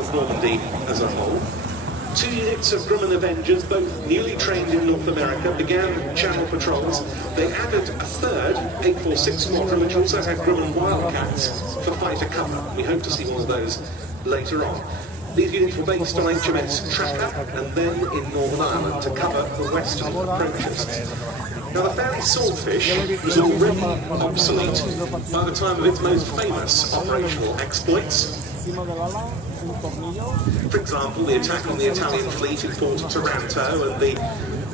of Normandy as a whole. 2 units of Grumman Avengers, both newly trained in North America, began Channel patrols. They added a third 846 Squadron, which also had Grumman Wildcats for fighter cover. We hope to see one of those later on. These units were based on HMS Tracker and then in Northern Ireland to cover the western approaches. Now the ferry Swordfish was already obsolete by the time of its most famous operational exploits. For example, the attack on the Italian fleet in Port Taranto and the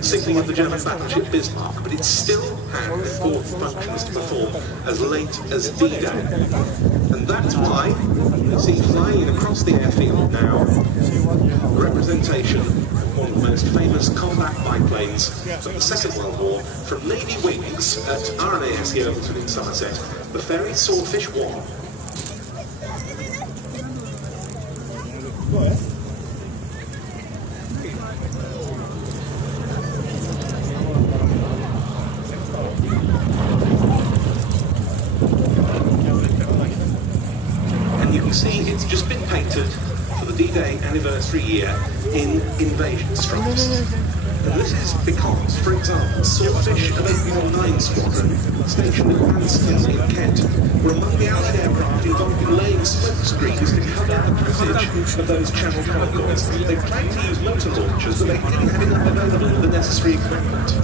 sinking of the German battleship Bismarck, but it still had important functions to perform as late as D-Day. And that's why you see flying across the airfield now a representation of one of the most famous combat biplanes of the Second World War from Navy wings at RNAS Yeovilton in Somerset, the ferry Swordfish 1. And you can see it's just been painted for the D-Day anniversary year in invasion stripes. And this is because, for example, Swordfish of 819 Squadron, stationed at Manston in Kent, were among the Allied aircraft involved in laying smoke screens to cover the passage of those Channel corridors. They planned to use motor launchers, but they didn't have enough available of the necessary equipment.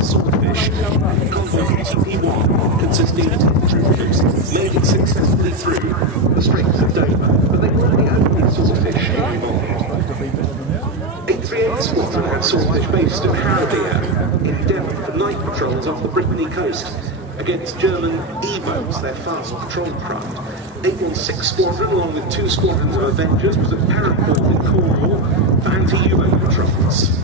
Swordfish, convoy TP1, consisting of 10 troop ships, made it successfully through the Straits of Dover, but they weren't the only Swordfish involved. 838 Squadron had Swordfish based at Harrowby in Devon for night patrols off the Brittany coast against German E-boats, their fast patrol craft. 816 Squadron, along with 2 squadrons of Avengers, was at Parrotport in Cornwall for anti-U-boat patrols.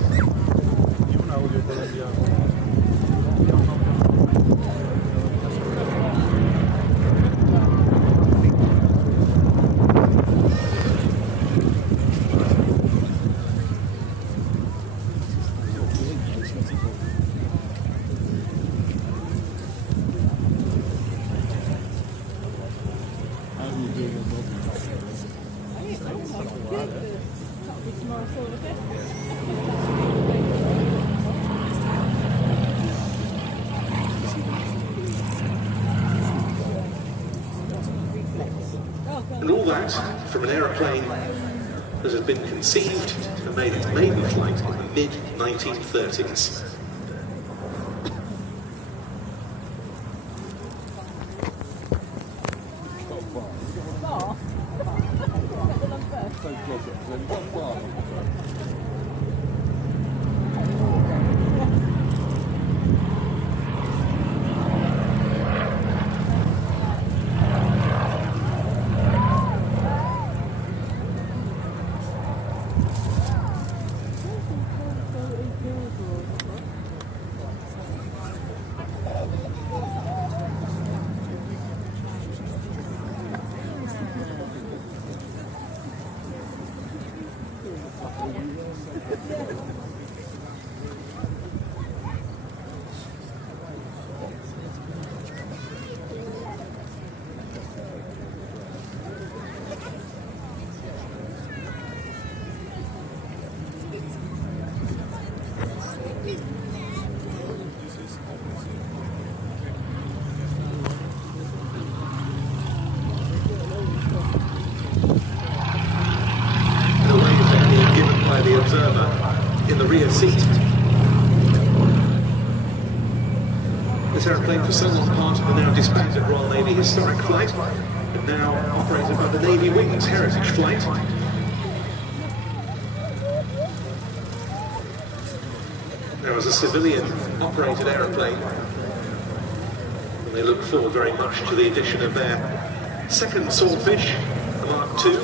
And all that from an aeroplane that has been conceived and made its maiden flight in the mid-1930s. Observer in the rear seat. This aeroplane for so long part of the now disbanded Royal Navy historic flight, but now operated by the Navy Wings Heritage Flight. Now as a civilian operated aeroplane, and they look forward very much to the addition of their second Swordfish, the Mark II,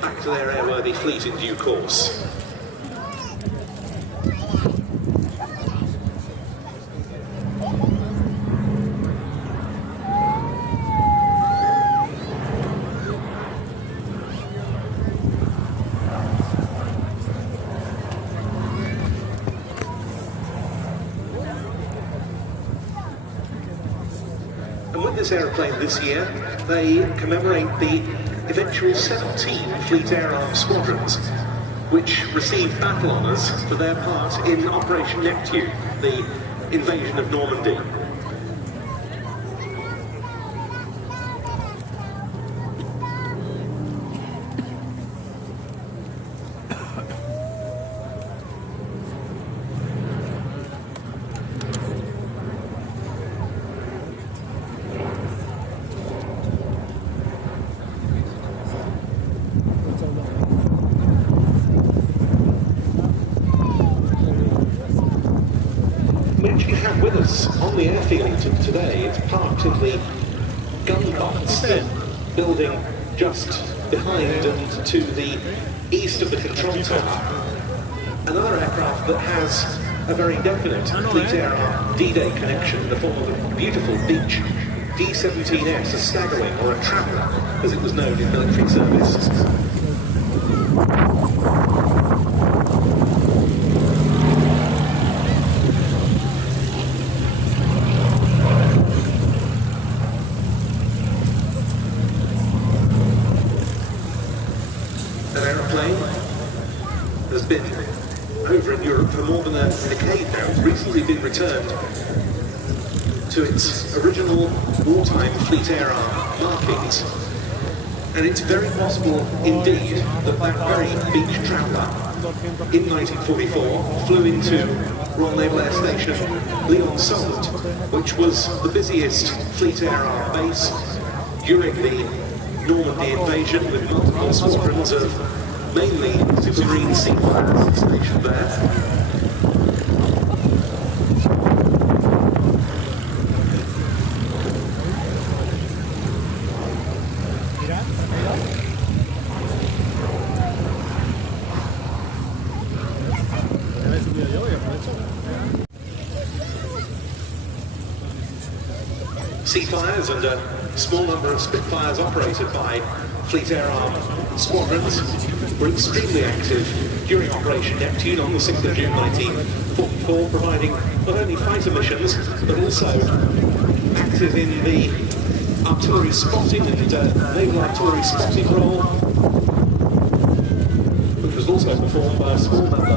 back to their airworthy fleet in due course. And with this aeroplane this year, they commemorate the eventual 17 Fleet Air Arm squadrons, which received battle honours for their part in Operation Neptune, the invasion of Normandy. Which we have with us on the airfield today. It's parked in the gun box, the building just behind and to the east of the control tower. Another aircraft that has a very definite Fleet Air Arm D-Day connection in the form of a beautiful beach D-17S, a Staggerwing, or a Traveller, as it was known in military service. An aeroplane has been over in Europe for more than a decade now. It's recently been returned to its original wartime Fleet Air Arm markings, and it's very possible indeed that that very beach Traveller in 1944 flew into Royal Naval Air Station Leon Solent, which was the busiest Fleet Air Arm base during the Normandy invasion, with multiple squadrons of mainly Supermarine Seafighters stationed there. Seafires and a small number of Spitfires operated by Fleet Air Arm squadrons were extremely active during Operation Neptune on the 6th of June 1944, providing not only fighter missions but also active in the artillery spotting and naval artillery spotting role, which was also performed by a small number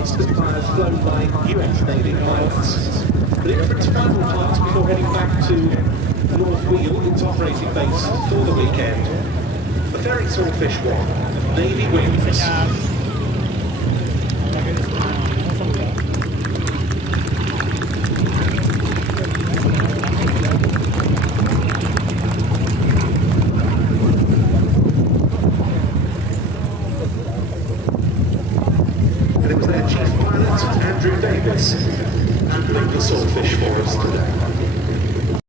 of Spitfires flown by US Navy pilots. But in for its final flight before heading back to North Wheel, its operating base for the weekend, the ferry Swordfish 1, Navy wings. And it was their chief pilot, Andrew Davis, handling the Swordfish for us today.